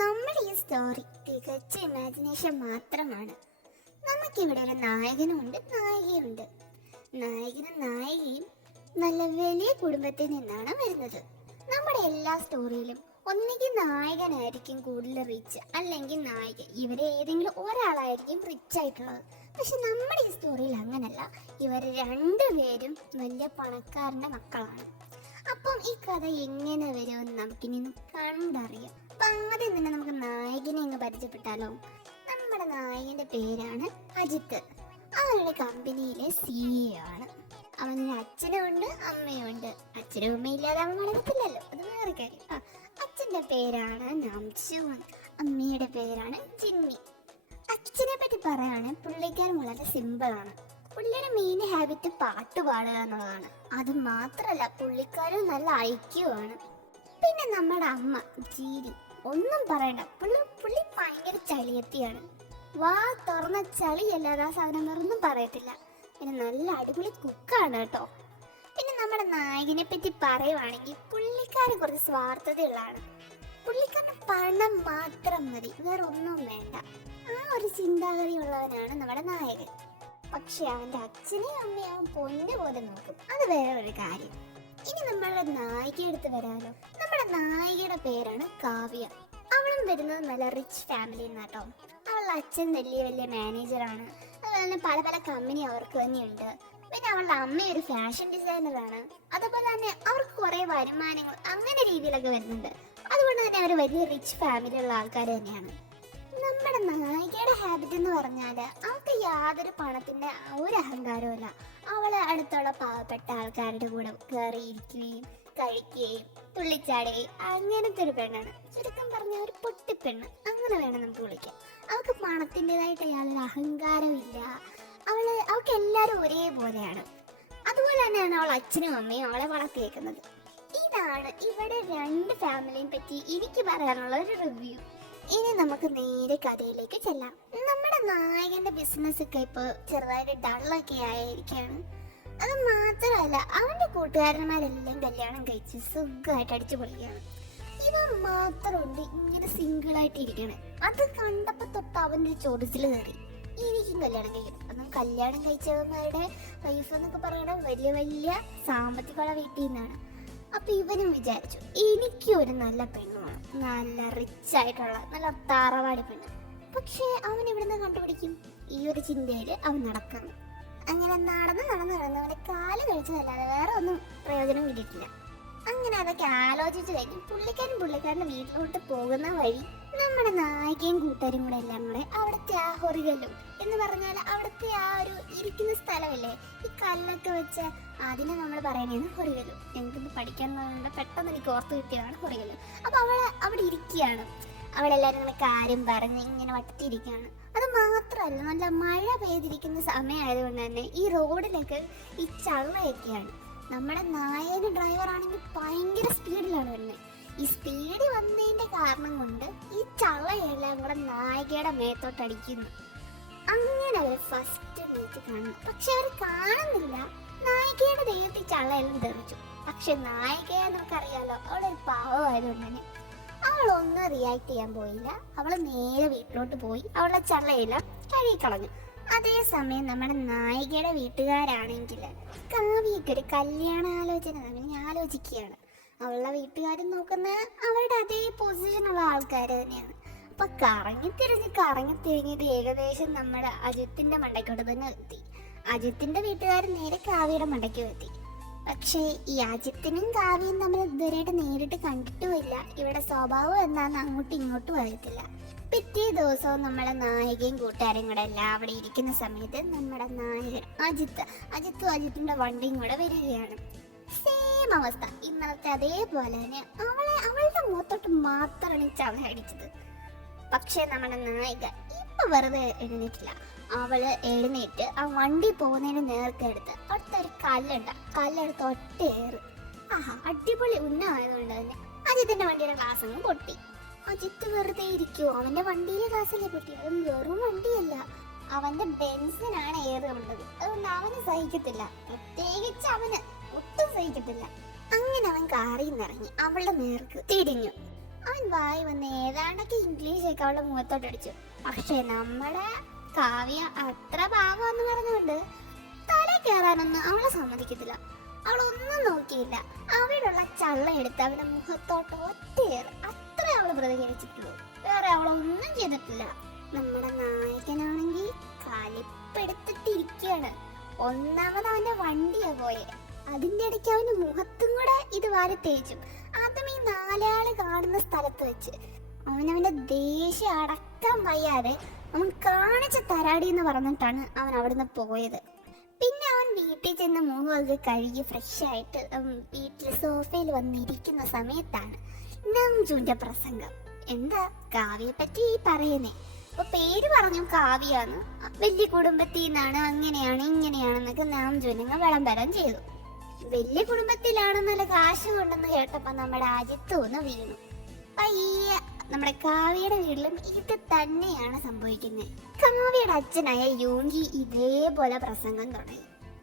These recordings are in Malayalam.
നമ്മുടെ ഈ സ്റ്റോറി തികച്ച ഇമാജിനേഷൻ മാത്രമാണ്. നമുക്കിവിടെ ഒരു നായകനുമുണ്ട് നായികയുണ്ട് നായകനും നായികയും നല്ല വലിയ കുടുംബത്തിൽ നിന്നാണ് വരുന്നത്. നമ്മുടെ എല്ലാ സ്റ്റോറിയിലും ഒന്നുകിൽ നായകനായിരിക്കും കൂടുതൽ റിച്ച് അല്ലെങ്കിൽ നായിക ഇവരെ ഏതെങ്കിലും ഒരാളായിരിക്കും റിച്ച് ആയിട്ടുള്ളത്. പക്ഷെ നമ്മുടെ ഈ സ്റ്റോറിയിൽ അങ്ങനല്ല. ഇവർ രണ്ടുപേരും വലിയ പണക്കാരന്റെ മക്കളാണ്. അപ്പം ഈ കഥ എങ്ങനെ വരുമെന്ന് നമുക്കിനി കണ്ടറിയാം. അപ്പൊ ആദ്യം തന്നെ നമുക്ക് നായകനെ അങ്ങ് പരിചയപ്പെട്ടാലോ? നമ്മുടെ നായകന്റെ പേരാണ് അജിത്ത്. അവരുടെ കമ്പനിയിലെ സിഇഒ ആണ്. അവന് അമ്മയും ഉണ്ട് അച്ഛനും അമ്മയും ഇല്ലാതെ അവൻ വളരത്തില്ലല്ലോ അത് വേറെ കാര്യം. ആ അച്ഛന്റെ പേരാണ് നംശുൻ അമ്മയുടെ പേരാണ് ജിമ്മി. അച്ഛനെ പറ്റി പറയുകയാണെങ്കിൽ പുള്ളിക്കാരൻ വളരെ സിമ്പിൾ ആണ്. പുള്ളിയുടെ മെയിൻ ഹാബിറ്റ് പാട്ട് പാടുക എന്നുള്ളതാണ്. അത് മാത്രമല്ല പുള്ളിക്കാരൻ നല്ല ഐക്യമാണ് പിന്നെ നമ്മുടെ അമ്മ ജീരി. ഒന്നും പറയണ്ട. പുള്ളി പുള്ളി ഭയങ്കര ചളിയത്തിയാണ്. വാ തുറന്ന ചളി അല്ലാതെ ആ സാധനം വേറൊന്നും പറയത്തില്ല. പിന്നെ നല്ല അടിപൊളി കുക്കാണ് കേട്ടോ. പിന്നെ നമ്മുടെ നായകനെ പറ്റി പറയുവാണെങ്കിൽ പുള്ളിക്കാരൻ കുറച്ച് സ്വാർത്ഥതയുള്ളതാണ്. പുള്ളിക്കാരന് പണം മാത്രം മതി. വേറെ ഒന്നും വേണ്ട. ആ ഒരു ചിന്താഗതി ഉള്ളവനാണ് നമ്മുടെ നായകൻ. പക്ഷെ അവന്റെ അച്ഛനെയും അമ്മയും പൊന്നു പോലെ നോക്കും. അത് വേറെ ഒരു കാര്യം. ഇനി നമ്മളുടെ നായികയെ എടുത്ത് വരാലോ. നമ്മുടെ നായികയുടെ പേരാണ് കാവ്യ. അവളും വരുന്നത് നല്ല റിച്ച് ഫാമിലി എന്നാട്ടോ അവളുടെ അച്ഛൻ വലിയ വലിയ മാനേജറാണ് അതുപോലെ തന്നെ പല പല കമ്പനി അവർക്ക് തന്നെയുണ്ട്. പിന്നെ അവളുടെ അമ്മ ഒരു ഫാഷൻ ഡിസൈനറാണ് അതുപോലെ തന്നെ അവർക്ക് കുറേ വരുമാനങ്ങൾ അങ്ങനെ രീതിയിലൊക്കെ വരുന്നുണ്ട്. അതുകൊണ്ട് തന്നെ അവർ വലിയ റിച്ച് ഫാമിലി ഉള്ള ആൾക്കാർ തന്നെയാണ്. നമ്മുടെ നായികയുടെ ഹാബിറ്റ് എന്ന് പറഞ്ഞാൽ അവൾക്ക് യാതൊരു പണത്തിന്റെ ഒരു അഹങ്കാരവുമില്ല. അവൾ അടുത്തുള്ള പാവപ്പെട്ട ആൾക്കാരുടെ കൂടെ കയറിയിരിക്കുകയും കഴിക്കുകയും തുള്ളിച്ചാടുകയും അങ്ങനത്തെ ഒരു പെണ്ണാണ്. ചുരുക്കം പറഞ്ഞ ഒരു പൊട്ടിപ്പെണ്ണ്. അങ്ങനെ വേണം നമുക്ക് വിളിക്കാം. അവൾക്ക് പണത്തിന്റെതായിട്ട് യാതൊരു അഹങ്കാരമില്ല അവൾ അവൾക്ക് എല്ലാവരും ഒരേപോലെയാണ്. അതുപോലെ തന്നെയാണ് അവൾ അച്ഛനും അമ്മയും അവളെ വളർത്തിയേക്കുന്നത്. ഇതാണ് ഇവിടെ രണ്ട് ഫാമിലിയെ പറ്റി എനിക്ക് പറയാനുള്ള ഒരു റിവ്യൂ ഇനി നമുക്ക് നേരെ കഥയിലേക്ക് ചെല്ലാം. നമ്മുടെ നായകന്റെ ബിസിനസ് ഒക്കെ ഇപ്പൊ ചെറുതായിട്ട് ഡള്ളൊക്കെ ആയിരിക്കാണ് അത് മാത്രമല്ല അവന്റെ കൂട്ടുകാരന്മാരെല്ലാം കല്യാണം കഴിച്ച് സുഖമായിട്ട് അടിച്ചു പൊളിക്കുകയാണ്. ഇവൻ മാത്രമുണ്ട് ഇങ്ങനെ സിംഗിൾ ആയിട്ട് ഇരിക്കണേ. അത് കണ്ടപ്പോ തൊട്ട് അവന്റെ ചോദ്യത്തിൽ കയറി. എനിക്കും കല്യാണം കഴിക്കണം അതും കല്യാണം കഴിച്ചവന്മാരുടെ വൈഫ് എന്നൊക്കെ പറയണ വലിയ വലിയ സാമ്പത്തികമുള്ള വീട്ടിൽ നിന്നാണ്. അപ്പൊ ഇവനും വിചാരിച്ചു എനിക്ക് ഒരു നല്ല പെണ്ണ് വേണം നല്ല റിച്ച് ആയിട്ടുള്ള നല്ല താറവാടി പെണ്ണ്. പക്ഷേ അവൻ ഇവിടുന്ന് കണ്ടുപിടിക്കും. ഈ ഒരു ചിന്തയിൽ അവൻ നടക്കുന്നു അങ്ങനെ നടന്ന് നടന്ന് നടന്ന് അവന്റെ കാൽ കഴിച്ചതല്ലാതെ വേറെ ഒന്നും പ്രയോജനം കിട്ടിയിട്ടില്ല. അങ്ങനെ അതൊക്കെ ആലോചിച്ച് കഴിഞ്ഞ് പുള്ളിക്കാരൻ പുള്ളിക്കാരന്റെ വീട്ടിലോട്ട് പോകുന്ന വഴി നമ്മുടെ നായികയും കൂട്ടുകാരും കൂടെ എല്ലാം കൂടെ അവിടുത്തെ ആ ഹൊറികല്ലും എന്ന് പറഞ്ഞാൽ അവിടുത്തെ ആ ഒരു ഇരിക്കുന്ന സ്ഥലമല്ലേ? ഈ കല്ലൊക്കെ വെച്ച് അതിനെ നമ്മൾ പറയണേന്ന് ഹൊറികല്ലും ഞങ്ങൾക്ക് പഠിക്കാൻ കൊണ്ട് പെട്ടെന്ന് എനിക്ക് ഓർത്ത് കിട്ടിയതാണ് ഹൊറികല്ലും അപ്പം അവൾ അവിടെ ഇരിക്കുകയാണ്. അവളെല്ലാവരും ഇങ്ങനെ കാര്യം പറഞ്ഞ് ഇങ്ങനെ വട്ടിയിരിക്കുകയാണ് അത് മാത്രമല്ല നല്ല മഴ പെയ്തിരിക്കുന്ന സമയമായതുകൊണ്ട് തന്നെ ഈ റോഡിലൊക്കെ ഈ ചള്ളയൊക്കെയാണ് നമ്മുടെ നായകന് ഡ്രൈവറാണെങ്കിൽ ഭയങ്കര സ്പീഡിലാണ് വരുന്നത്. ഈ സ്പീഡ് വന്നതിന്റെ കാരണം കൊണ്ട് ഈ ചള്ളയെല്ലാം കൂടെ നായികയുടെ മേത്തോട്ടടിക്കുന്നു. അങ്ങനെ അവർ ഫസ്റ്റ് മീറ്റ് കാണുന്നു. പക്ഷെ അവർ കാണുന്നില്ല. നായികയുടെ ദൈവത്തിൽ ചള്ളയെല്ലാം തെറിച്ചു പക്ഷെ നായികയെ നമുക്കറിയാലോ അവളൊരു പാവമായതുകൊണ്ട് തന്നെ ഒന്നും റിയാക്ട് ചെയ്യാൻ പോയില്ല. അവൾ നേരെ വീട്ടിലോട്ട് പോയി അവളുടെ ചള്ളയെല്ലാം കഴുകിക്കളഞ്ഞു അതേസമയം നമ്മുടെ നായികയുടെ വീട്ടുകാരാണെങ്കിൽ കാവ്യക്ക് ഒരു കല്യാണാലോചന തമ്മിൽ ആലോചിക്കുകയാണ്. അവളുടെ വീട്ടുകാരും നോക്കുന്ന അവരുടെ അതേ പൊസിഷനുള്ള ആൾക്കാർ തന്നെയാണ്. അപ്പൊ കറങ്ങി തിരിഞ്ഞ് കറങ്ങി ഏകദേശം നമ്മുടെ അജിത്തിന്റെ മണ്ടയ്ക്കോട്ട് തന്നെ എത്തി. അജിത്തിന്റെ വീട്ടുകാർ നേരെ കാവ്യയുടെ മടക്കി എത്തി. പക്ഷേ ഈ അജിത്തിനും കാവ്യയും തമ്മിൽ ഇതുവരെയായിട്ട് നേരിട്ട് കണ്ടിട്ടുമില്ല. ഇവിടെ സ്വഭാവം എന്താന്ന് അങ്ങോട്ടും ഇങ്ങോട്ടും അറിയത്തില്ല. പിറ്റേ ദിവസവും നമ്മുടെ നായികയും കൂട്ടുകാരും കൂടെ എല്ലാം അവിടെ ഇരിക്കുന്ന സമയത്ത് നമ്മുടെ നായകൻ അജിത്ത് അജിത്തും അജിത്തിന്റെ വണ്ടിയും കൂടെ വരികയാണ്. സെയിം അവസ്ഥ. ഇന്നലത്തെ അതേപോലെ തന്നെ അവളെ അവളുടെ മുഖത്തോട്ട് മാത്രമാണ് ഈ ചവ അടിച്ചത്. പക്ഷെ നമ്മുടെ നായിക ഇപ്പൊ വെറുതെ എഴുന്നേറ്റില്ല. അവൾ എഴുന്നേറ്റ് ആ വണ്ടി പോകുന്നതിന് നേർക്കെടുത്ത് അവിടുത്തെ ഒരു കല്ലുണ്ട്. കല്ലെടുത്ത് ഒറ്റയേറ് ആഹാ അടിപൊളി ഉന്നമായതുകൊണ്ട് തന്നെ. അജിത്തിന്റെ വണ്ടിയുടെ ഗ്ലാസ് അങ്ങ് പൊട്ടി. അജിത്ത് വെറുതെ ഇരിക്കുവോ? അവന്റെ വണ്ടിയിലെ ഗ്ലാസ്സല്ലേ പൊട്ടി? അതും വെറും വണ്ടിയല്ല. അവന്റെ ബെൻസിനാണ് ഏറ് കൊണ്ടത്. അതുകൊണ്ട് അവന് സഹിക്കത്തില്ല. പ്രത്യേകിച്ച് അവന് ഒട്ടും സഹിക്കത്തില്ല. അങ്ങനെ അവൻ നിന്ന് അവളുടെ നേർക്ക് തിരിഞ്ഞു. അവൻ വായി വന്ന് ഏതാണ്ടൊക്കെ ഇംഗ്ലീഷൊക്കെ അവളുടെ മുഖത്തോട്ടടിച്ചു പക്ഷെ നമ്മുടെ കാവ്യ അത്ര പാവമെന്ന് പറഞ്ഞുകൊണ്ട് തല കയറാനൊന്നും അവളെ സമ്മതിക്കത്തില്ല. അവളൊന്നും നോക്കിയില്ല. അവിടെയുള്ള ചള്ള എടുത്ത് അവന്റെ മുഖത്തോട്ട് ഒറ്റയേറ് അത്ര അവൾ പ്രതികരിച്ചിട്ടുള്ളൂ. വേറെ അവളൊന്നും ചെയ്തിട്ടില്ല. നമ്മുടെ നായകനാണെങ്കിൽ കലിപ്പെടുത്തിട്ടിരിക്കുകയാണ് ഒന്നാമത് അവന്റെ വണ്ടിയാ പോയെ. അതിന്റെ ഇടയ്ക്ക് അവന്റെ മുഖത്തും കൂടെ ഇത് വാരി തേച്ചു. അതും ഈ നാലാൾ കാണുന്ന സ്ഥലത്ത് വെച്ച്. അവനവന്റെ ദേഷ്യം അടക്കാൻ വയ്യാതെ അവൻ കാണിച്ച തരാടി എന്ന് പറഞ്ഞിട്ടാണ് അവൻ അവിടുന്ന് പോയത്. പിന്നെ അവൻ വീട്ടിൽ ചെന്ന് മുഖമൊക്കെ കഴുകി ഫ്രഷ് ആയിട്ട് അവൻ വീട്ടിൽ സോഫയിൽ വന്നിരിക്കുന്ന സമയത്താണ് നംജുന്റെ പ്രസംഗം. എന്താ കാവ്യയെ പറ്റി ഈ പറയുന്നേ? അപ്പൊ പേര് പറഞ്ഞു കാവ്യാന്ന് വലിയ കുടുംബത്തിൽ നിന്നാണ് അങ്ങനെയാണ് ഇങ്ങനെയാണെന്നൊക്കെ നാംജുനങ്ങ വിളംബരം ചെയ്തു. വലിയ കുടുംബത്തിലാണെന്നല്ല കാശ് കൊണ്ടെന്ന് കേട്ടപ്പോ നമ്മുടെ അജിത്ത് ഒന്ന് വീണു. പയ്യെ നമ്മുടെ കാവ്യയുടെ വീട്ടിലും ഇത് തന്നെയാണ് സംഭവിക്കുന്നത് കാവ്യയുടെ അച്ഛനായ യോങ്കി ഇതേപോലെ പ്രസംഗം തുടങ്ങി.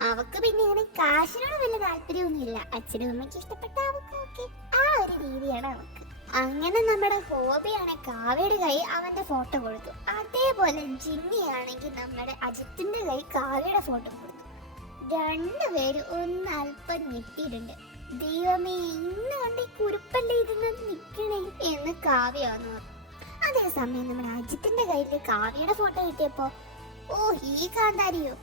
അവക്ക് പിന്നെ ഇങ്ങനെ കാശിനോട് വലിയ താല്പര്യമൊന്നുമില്ല. അച്ഛനും അമ്മയ്ക്ക് ഇഷ്ടപ്പെട്ട അവക്ക് ഓക്കെ ആ ഒരു രീതിയാണ് അവക്ക്. അങ്ങനെ നമ്മുടെ ഹോബിയാണ് കാവ്യയുടെ കൈ അവന്റെ ഫോട്ടോ കൊടുത്തു. അതേപോലെ ജിന്നിയാണെങ്കിൽ നമ്മുടെ അജിത്തിന്റെ കൈ കാവ്യയുടെ ഫോട്ടോ കൊടുത്തു. രണ്ടുപേരും ഒന്ന് അല്പം ഞെട്ടിയിട്ടുണ്ട്. ദൈവമേ ഇന്ന് കൊണ്ട് ഈ കുരുപ്പല്ലേ ഇരുന്ന് നിൽക്കണേ എന്ന് കാവ്യാന്ന് പറഞ്ഞു. അതേസമയം നമ്മുടെ അജിത്തിന്റെ കയ്യിൽ കാവ്യയുടെ ഫോട്ടോ കിട്ടിയപ്പോ ഓ ഈ കാന്താരിയോ?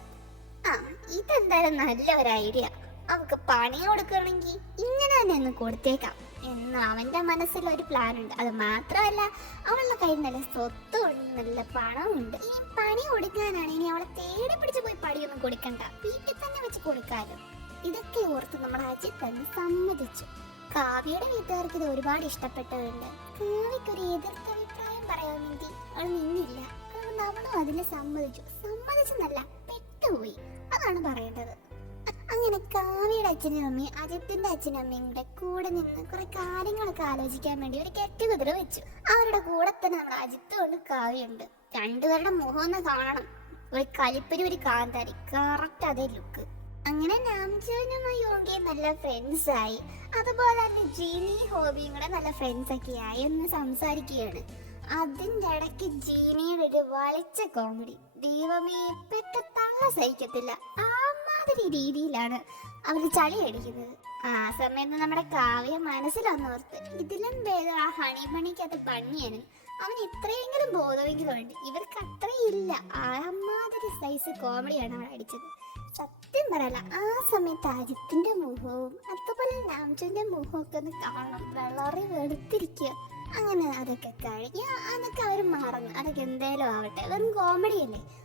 ആ ഇതെന്തായാലും നല്ല ഒരു ഐഡിയ അവക്ക് പണി കൊടുക്കണമെങ്കിൽ ഇങ്ങനെ തന്നെ ഒന്ന് കൊടുത്തേക്കാം. എന്ന് അവന്റെ മനസ്സിൽ ഒരു പ്ലാൻ ഉണ്ട്. അത് മാത്രമല്ല അവളുടെ കയ്യിൽ നല്ല സ്വത്തുണ്ട് നല്ല പണമുണ്ട്. ഈ പണി കൊടുക്കാനാണ് ഇനി അവളെ തേടി പിടിച്ച് പോയി പണിയൊന്നും കൊടുക്കണ്ട. വീട്ടിൽ തന്നെ വെച്ച് കൊടുക്കാലോ. ഇതൊക്കെ ഓർത്ത് നമ്മുടെ അജിത്ത് തന്നെ സമ്മതിച്ചു. കാവ്യയുടെ വീട്ടുകാർക്ക് ഇത് ഒരുപാട് ഇഷ്ടപ്പെട്ടതുണ്ട് കാവ്യക്ക് ഒരു എതിർത്ത അഭിപ്രായം പറയാൻ വേണ്ടി അവൾ നിന്നില്ല. അതുകൊണ്ട് അവളും അതിനെ സമ്മതിച്ചു. സമ്മതിച്ചെന്നല്ല പെട്ടുപോയി. അതാണ് പറയേണ്ടത്. അങ്ങനെ കാവ്യയുടെ അച്ഛനും അമ്മയും അജിത്തിന്റെ അച്ഛനും അമ്മയും കൂടെ കൂടെ നിന്ന് കുറെ കാര്യങ്ങളൊക്കെ ആലോചിക്കാൻ വേണ്ടി ഒരു കെട്ടി കുതിര വെച്ചു. അവരുടെ കൂടെ തന്നെ നമ്മുടെ അജിത്തും ഉണ്ട് കാവ്യുണ്ട്. രണ്ടുപേരുടെ മുഖം ഒന്ന് കാണണം. ഒരു കലിപ്പരി ഒരു കാന്താരി. കറക്റ്റ് അതേ ലുക്ക് അങ്ങനെ നാംജോനുമായി യോങ്കിയും നല്ല ഫ്രണ്ട്സ് ആയി. അതുപോലെ തന്നെ ജീനി ഹോബിയും കൂടെ നല്ല ഫ്രണ്ട്സ് ഒക്കെ ആയി. എന്ന് സംസാരിക്കുകയാണ്. അതിന്റെ ഇടയ്ക്ക് ജീനിയുടെ ഒരു വളിച്ച കോമഡി ദൈവമേ പെട്ട തള്ള സഹിക്കത്തില്ല. ആ മാതിരി രീതിയിലാണ് അവർ ചളി അടിക്കുന്നത്. ആ സമയത്ത് നമ്മുടെ കാവ്യ മനസ്സിലൊന്നോർത്ത് ഇതിലും ഭേദം ആ ഹണി പണിക്കകത്ത് പണിയാണ് അവൻ ഇത്രയെങ്കിലും ബോധമെങ്കിലുണ്ട് ഇവർക്ക് അത്രയില്ല. അമ്മാതിരി സൈസ് കോമഡിയാണ് അവൾ അടിച്ചത്. സത്യം പറയല ആ സമയത്ത് അജിത്തിന്റെ മുഖവും അതുപോലെ നാംജുന്റെ മുഖവും ഒക്കെ ഒന്ന് കാണണം. വളരെ വെളുത്തിരിക്കുക. അങ്ങനെ അതൊക്കെ കഴിഞ്ഞ് അതൊക്കെ അവർ മറന്നു. അതൊക്കെ എന്തായാലും ആവട്ടെ. വെറും കോമഡി അല്ലേ?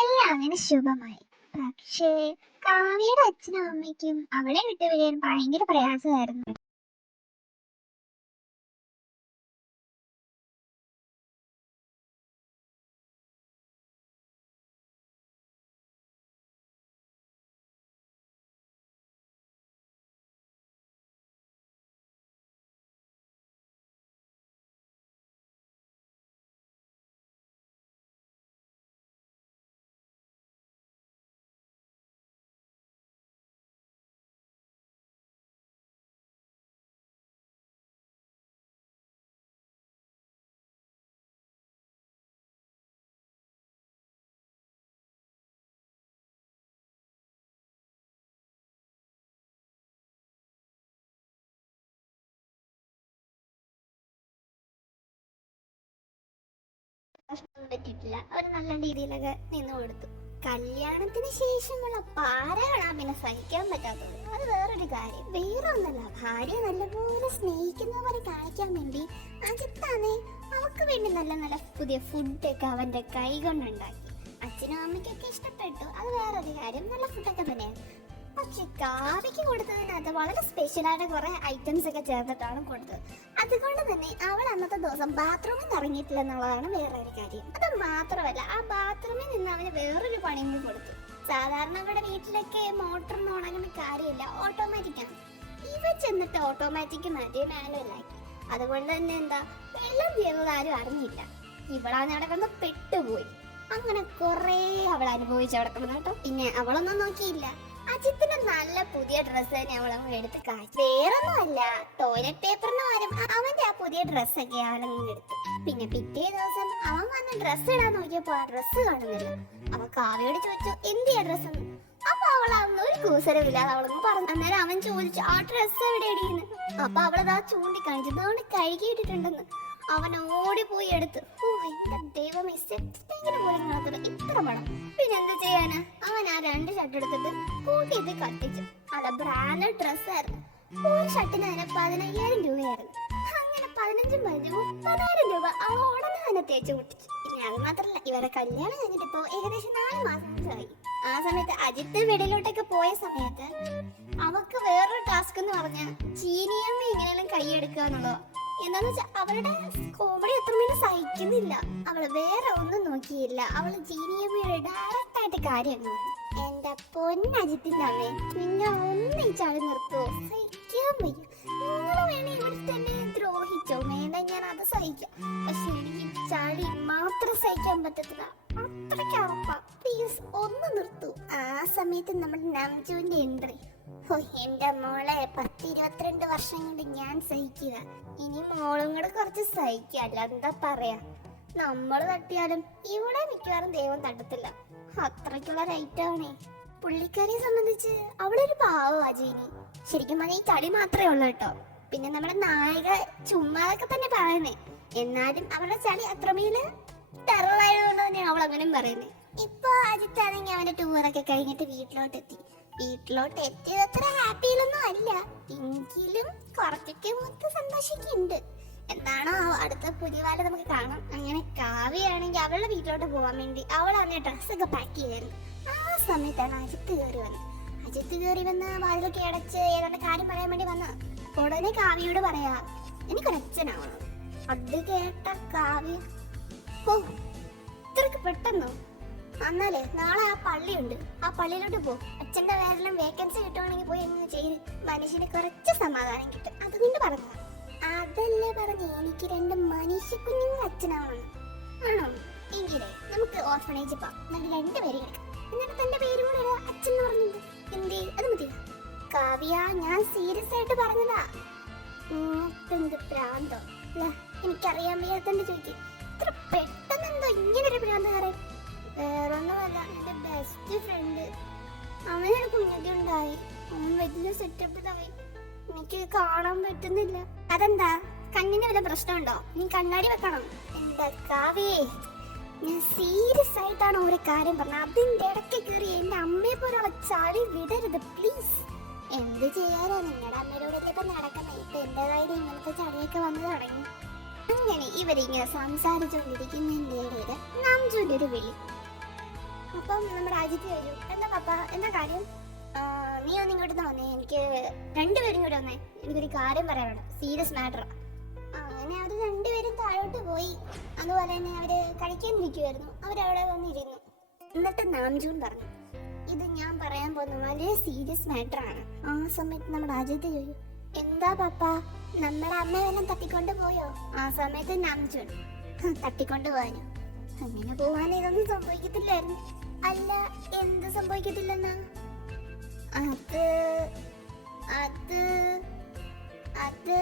എല്ലാം ശുഭമായി. പക്ഷേ കാവ്യയുടെ അച്ഛനും അമ്മയ്ക്കും അവളെ വിട്ടുപിരിയാൻ ഭയങ്കര പ്രയാസമായിരുന്നു. പ്രശ്നമൊന്നും പറ്റിയിട്ടില്ല. അവർ നല്ല രീതിയിലൊക്കെ നിന്ന് കൊടുത്തു. കല്യാണത്തിന് ശേഷമുള്ള പാരകളാ പിന്നെ സഹിക്കാൻ പറ്റാത്തത്. അത് വേറൊരു കാര്യം. വേറെ ഒന്നല്ല ഭാര്യ നല്ലപോലെ സ്നേഹിക്കുന്ന പോലെ കാണിക്കാൻ വേണ്ടി അജിത്താണേ അവക്ക് വേണ്ടി നല്ല നല്ല പുതിയ ഫുഡൊക്കെ അവന്റെ കൈ കൊണ്ടുണ്ടാക്കി. അച്ഛനും അമ്മയ്ക്കൊക്കെ ഇഷ്ടപ്പെട്ടു. അത് വേറൊരു കാര്യം. നല്ല ഫുഡൊക്കെ തന്നെയാണ് പക്ഷെ കാവ്യക്ക് കൊടുത്തതിനകത്ത് വളരെ സ്പെഷ്യലായിട്ട് കുറെ ഐറ്റംസ് ഒക്കെ ചേർത്തിട്ടാണ് കൊടുത്തത്. അതുകൊണ്ട് തന്നെ അവൾ അന്നത്തെ ദിവസം ബാത്റൂമിൽ നിന്ന് ഇറങ്ങിയിട്ടില്ല എന്നുള്ളതാണ് വേറൊരു കാര്യം. അത് മാത്രമല്ല ആ ബാത്റൂമിൽ നിന്ന് അവന് വേറൊരു പണിയും കൂടി കൊടുത്തു. സാധാരണ ഇവിടെ വീട്ടിലൊക്കെ മോട്ടറിന് ഉണങ്ങുന്ന കാര്യമില്ല ഓട്ടോമാറ്റിക് ആണ്. ഇവ ചെന്നിട്ട് ഓട്ടോമാറ്റിക് മാറ്റി മാനുവലാക്കി അതുകൊണ്ട് തന്നെ എന്താ വെള്ളം ചെയ്തത് ആരും അറിഞ്ഞില്ല. ഇവളാണ് അവിടെ കിടന്ന് പെട്ടുപോയി. അങ്ങനെ കുറേ അവൾ അനുഭവിച്ചു കിടന്നു കേട്ടോ. പിന്നെ അവളൊന്നും നോക്കിയില്ല. അജിത്തിന്റെ നല്ല പുതിയ ഡ്രസ്സ് തന്നെ അവൾ എടുത്ത് കാഴ്ച വേറൊന്നും അല്ല ടോയ്ലറ്റ് പേപ്പറിന് പകരം അവന്റെ ആ പുതിയ ഡ്രസ്സൊക്കെ അവളങ്ങ് എടുത്തു. പിന്നെ പിറ്റേ ദിവസം അവൻ വന്ന് ഡ്രസ്സ് ഇടാൻ നോക്കിയപ്പോ ആ ഡ്രസ്സ് കാണുന്നില്ല. അവൾ കാവ്യോട് ചോദിച്ചു എന്തിയാ ഡ്രസ്സ് അപ്പൊ അവൾ അന്ന് ഒരു കൂസരമില്ലാതെ അവളൊന്ന് പറഞ്ഞു. അന്നേരം അവൻ ചോദിച്ചു ആ ഡ്രസ്സ് എവിടെ ഇടിക്കുന്നു അപ്പൊ അവളതാ ചൂണ്ടിക്കാണിച്ചു. ഇതുകൊണ്ട് കഴുകിയിട്ടിട്ടുണ്ടെന്ന് അവൻ ഓടിപ്പോയി എടുത്ത്. ഓ എന്റെ ദൈവമേ സെറ്റിങ്ങനെ പോലും കാണത്തില്ല ഇത്ര പണം. പിന്നെ എന്ത് ചെയ്യാനാ? അവൻ ആ രണ്ട് ഷർട്ട് എടുത്തിട്ട് കൂട്ടിയിട്ട് കത്തിച്ചു. അത് ബ്രാൻഡഡ് ഡ്രസ്സായിരുന്നു ഒരു ഷർട്ടിന് തന്നെ പതിനയ്യായിരം രൂപയായിരുന്നു. അങ്ങനെ പതിനഞ്ചും പതിനഞ്ചും പതിനായിരം രൂപ അവൾ ഉടനെ തന്നെ തേച്ച് പൊട്ടിച്ചു ഇനി അത് മാത്രല്ല ഇവരെ കല്യാണം കഴിഞ്ഞിട്ട് ഇപ്പോ ഏകദേശം നാല് മാസമായി ആ സമയത്ത് അജിത്ത് വെളിയിലോട്ടൊക്കെ പോയ സമയത്ത് അവക്ക് വേറൊരു ടാസ്ക് എന്ന് പറഞ്ഞ ചീനിയമ്മ എങ്ങനെയാലും കൈയെടുക്കുക എന്നുള്ളതോ എന്താന്ന് വെച്ചാൽ അവളുടെ കോമഡി അത്രമേലും സഹിക്കുന്നില്ല. അവൾ വേറെ ഒന്നും നോക്കിയില്ല. അവൾ ജീനിയമ്മയുടെ ഡയറക്റ്റ് ആയിട്ട് കാര്യം. എന്റെ പൊന്നജിത്തിന്റെ അമ്മേ നിങ്ങൾ ഒന്നും ചാടി നിർത്തോ. സഹിക്കാൻ വയ്യ. ഞാൻ അത് പക്ഷെ എനിക്ക് മാത്രം പറ്റത്തില്ല. ഒന്ന് ആ സമയത്ത് നമ്മുടെ നംജുവിന്റെ എൻട്രി എന്റെ മോളെ പത്ത് ഇരുപത്തിരണ്ട് വർഷം കൊണ്ട് ഞാൻ സഹിക്കുക. ഇനി മോളും കൂടെ കുറച്ച് സഹിക്കുക. അല്ല എന്താ പറയാ? നമ്മൾ തട്ടിയാലും ഇവിടെ മിക്കവാറും ദൈവം തട്ടത്തില്ല. അത്രയ്ക്കുള്ള റൈറ്റാണേ പുള്ളിക്കാരിയെ സംബന്ധിച്ച് അവളൊരു പാവമാ ജീനി. ശരിക്കും പറഞ്ഞാൽ ഈ കളി മാത്രമേ ഉള്ളൂ കേട്ടോ. പിന്നെ നമ്മുടെ നായിക ചുമ്മാതൊക്കെ തന്നെ പറയുന്നേ. എന്നാലും അവളുടെ ചളി അത്രമേൽ ടെററായതുകൊണ്ട് തന്നെ അവൾ അങ്ങനെയും പറയുന്നത് ഇപ്പൊ അജിത്താണെങ്കിൽ അവന്റെ ടൂറൊക്കെ കഴിഞ്ഞിട്ട് വീട്ടിലോട്ട് എത്തി വീട്ടിലോട്ട് എത്തിയത് അത്ര ഹാപ്പിയിലൊന്നും അല്ല. എങ്കിലും കുറച്ചൊക്കെ മൊത്തം സന്തോഷിക്കുന്നുണ്ട്. എന്താണോ അടുത്ത പുതിയവാല നമുക്ക് കാണാം. അങ്ങനെ കാവ്യാണെങ്കിൽ അവളുടെ വീട്ടിലോട്ട് പോകാൻ വേണ്ടി അവളാണ് ഡ്രസ്സൊക്കെ പാക്ക് ചെയ്യായിരുന്നു ആ സമയത്താണ് അജിത്ത് കയറി വന്നത്. അജിത്ത് കയറി വന്ന് വാതിലൊക്കെ അടച്ച് ഏതാണ്ട് കാര്യം പറയാൻ വേണ്ടി വന്ന. ഉടനെ കാവ്യയോട് പറയാ എനിക്കൊരച്ഛനാവണം. അത് കേട്ട കാവ്യ ഓ ഇത്രക്ക് പെട്ടെന്നോ? എന്നാലേ നാളെ ആ പള്ളിയുണ്ട്. ആ പള്ളിയിലോട്ട് പോ. അച്ഛന്റെ പേരെല്ലാം വേക്കൻസി കിട്ടുവാണെങ്കിൽ പോയി അങ്ങ് ചെയ്ത് മനുഷ്യന് കുറച്ച് സമാധാനം കിട്ടും. അതുകൊണ്ട് പറഞ്ഞു. അതല്ലേ പറഞ്ഞു എനിക്ക് രണ്ട് മനുഷ്യ കുഞ്ഞുങ്ങൾ അച്ഛനാവണം. ആണോ? എങ്കിലേ നമുക്ക് ഓർഫണേജ് എന്നിട്ട് രണ്ട് പേര് കിടക്കാം. എന്നിട്ട് തന്റെ പേരും കൂടെ അച്ഛൻ എന്ന് പറഞ്ഞിട്ടുണ്ട് എന്തേ? അത് മതി കാവ്യ ഞാൻ സീരിയസ് ആയിട്ട് പറഞ്ഞതാ. എന്ത് പ്രാന്തോ. എനിക്കറിയാൻ വയ്യാത്തണ്ട് ചോദിക്കും. ഇത്ര പെട്ടെന്ന് എന്തോ ഇങ്ങനെ ഒരു ഭ്രാന്ത് വേറൊന്നുമല്ല എന്റെ ബെസ്റ്റ് ഫ്രണ്ട് അവനൊരു കുഞ്ഞൊക്കെ ഉണ്ടായി അവൻ വലിയ സെറ്റപ്പിലായി എനിക്ക് കാണാൻ പറ്റുന്നില്ല. അതെന്താ? കണ്ണിന് വല്ല പ്രശ്നമുണ്ടോ? നീ കണ്ണാടി വെക്കണം. എന്താ കാവ്യേ ഞാൻ സീരിയസ് ആയിട്ടാണ് ഒരു കാര്യം പറഞ്ഞത്. അതിന്റെ ഇടയ്ക്ക് കയറി എന്റെ അമ്മയെ പോലുള്ള ചളി വിടരുത് പ്ലീസ് എന്ത് ചെയ്യാനാ? നിങ്ങളുടെ അമ്മയുടെ കൂടെ ഇപ്പൊ നടക്കുന്നത്. ഇപ്പം എന്റേതായത് ഇങ്ങനത്തെ ചളിയൊക്കെ വന്നു തുടങ്ങി. അങ്ങനെ ഇവരിങ്ങനെ സംസാരിച്ചുകൊണ്ടിരിക്കുന്നതിന്റെ ഇടയിൽ നാം ഒരു വിളി. അപ്പം നമ്മുടെ അജിത്ത് വരൂ. എന്താ പപ്പ? എന്താ കാര്യം? നീ ഒന്ന് ഇങ്ങോട്ട് വന്നേ. എനിക്ക് രണ്ടുപേരും കൂടെ വന്നേ. എനിക്കൊരു കാര്യം പറയാനുണ്ട് സീരിയസ് മാറ്റർ. അങ്ങനെ അവർ രണ്ടുപേരും താഴോട്ട് പോയി. അതുപോലെ തന്നെ അവർ കഴിക്കാൻ നിൽക്കുമായിരുന്നു അവരവിടെ വന്നിരുന്നു. എന്നിട്ട് നാംജൂൺ പറഞ്ഞു ഇത് ഞാൻ പറയാൻ പോകുന്ന വളരെ സീരിയസ് മാറ്റർ ആണ്. ആ സമയത്ത് നമ്മുടെ അജിത്ത് ചോദിച്ചു എന്താ പപ്പ? നമ്മുടെ അമ്മ വല്ലതും തട്ടിക്കൊണ്ട് പോയോ? ആ സമയത്ത് നാംജൂൺ "ഹ്, തട്ടിക്കൊണ്ട് പോകാനോ അങ്ങനെ പോകാൻ ഇതൊന്നും സംഭവിക്കത്തില്ലായിരുന്നു. അല്ല എന്ത് സംഭവിക്കത്തില്ലെന്നാ? അത് അത് അത്